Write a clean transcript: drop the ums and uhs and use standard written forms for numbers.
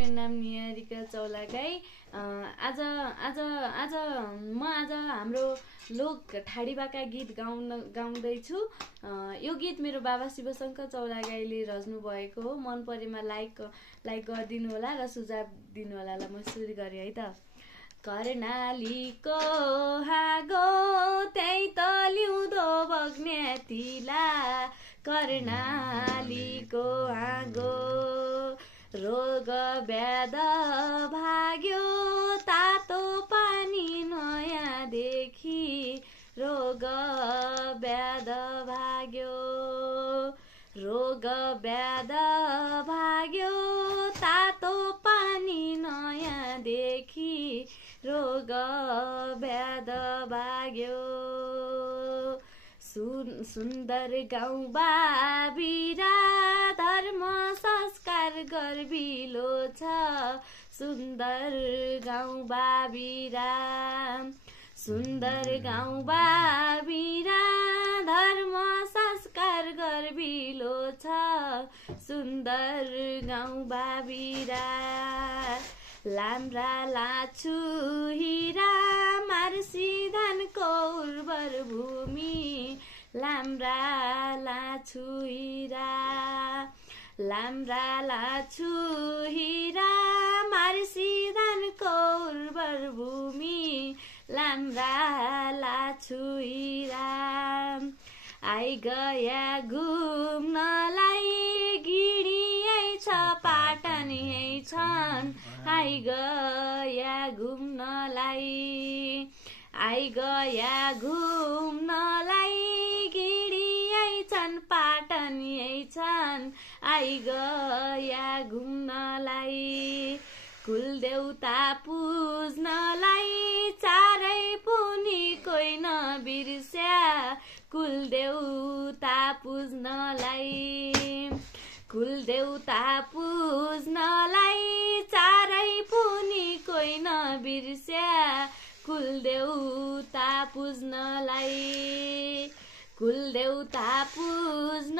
मेरो नाम निहारिका चौलागाई। आज आज आज म आज हाम्रो लोक ठाडीबाका गीत गाउँदैछु। यो गीत मेरो बाबा शिवशंकर चौलागाईले रच्नु भएको हो। मन परेमा लाइक गरिदिनु होला र सुझाव दिनु होला। ल म सुरु गरेँ है त। कर्णालीको हाँगो त्यही त लिउँदो बग्नेतिला, कर्णालीको हाँगो रोग व्याध भाग्यो तातो पानी नयाँ देखि, रोग व्याध भाग्यो, रोग व्याध भाग्यो तातो पानी नयाँ देखि, रोग व्याध भाग्यो। सुन्दर गाउँ बाबिरा धर्म संस्कार गर्बिलो छ, सुन्दर गाउँ बाबिरा, सुन्दर गाउँ बाबिरा धर्म संस्कार गर्बिलो छ, सुन्दर गाउँ बाबिरा। लाम्रा लाछु हिरा मार्सी धानको उर्वर भूमि, लाम्रा लाछु हिरा, लाम्रा लाछु हिरा मार्सी धानको उर्वर भूमि, लाम्रा लाछु हिरा। आइगया घुम्नलाई गिडी यही छ पाटन यही छन्, आइगया घुम्नलाई, आइगया घुम्नलाई गिडी यही छन् पाटन यही छन्, आइगया घुम्नलाई। कुलदेउता पुज्नलाई चारै पुनी कोही नबिर्स्या, कुलदेउता पुज्नलाई, कुलदेउता पुज्नलाई चारै पुनी कोही नबिर्स्या, कुलदेउता पुज्नलाई, कुलदेउता पुज्न